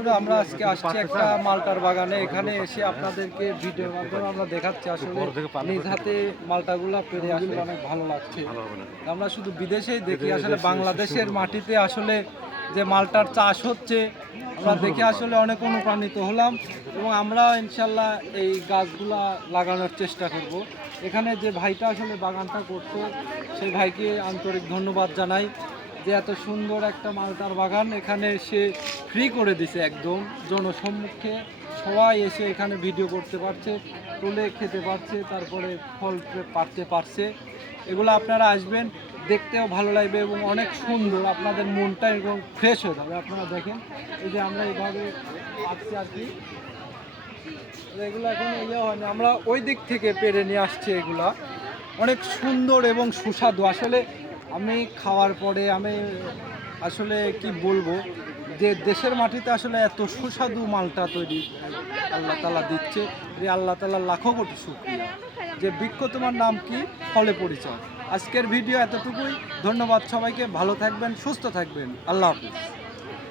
বন্ধুরা, আমরা আজকে আসছি একটা মালটার বাগানে। এখানে এসে আপনাদেরকে ভিডিওর মাধ্যমে আমরা দেখাচ্ছি। আসলে নিজ হাতে মালটাগুলা পেরে আসলে অনেক ভালো লাগছে। আমরা শুধু বিদেশেই দেখি, আসলে বাংলাদেশের মাটিতে আসলে যে মালটার চাষ হচ্ছে, আমরা দেখে আসলে অনেক অনুপ্রাণিত হলাম এবং আমরা ইনশাল্লাহ এই গাছগুলা লাগানোর চেষ্টা করব। এখানে যে ভাইটা আসলে বাগানটা করতো, সেই ভাইকে আন্তরিক ধন্যবাদ জানাই। যে এত সুন্দর একটা মালটার বাগান এখানে সে ফ্রি করে দিছে একদম। জনসম্মুখে সবাই এসে এখানে ভিডিও করতে পারছে, তুলে খেতে পারছে, তারপরে ফল পারতে পারছে। এগুলো আপনারা আসবেন, দেখতেও ভালো লাগবে এবং অনেক সুন্দর আপনাদের মনটা এবং ফ্রেশ হয়ে যাবে। আপনারা দেখেন, এই যে আমরা এইভাবে আসছি আর কি। এগুলো এখন ইয়ে হয়নি, আমরা ওই দিক থেকে পেরে নিয়ে আসছি এগুলা। অনেক সুন্দর এবং সুস্বাদু। আসলে আমি খাওয়ার পরে আমি আসলে কি বলব যে দেশের মাটিতে আসলে এত সুস্বাদু মালটা তৈরি আল্লাহ তালা দিচ্ছে। যে আল্লাহ তালা লাখো কোটি শুক্রিয়া। যে বৃক্ষ তোমার নাম কি? ফলে পরিচয়। আজকের ভিডিও এতটুকুই। ধন্যবাদ সবাইকে। ভালো থাকবেন, সুস্থ থাকবেন। আল্লাহ হাফিজ।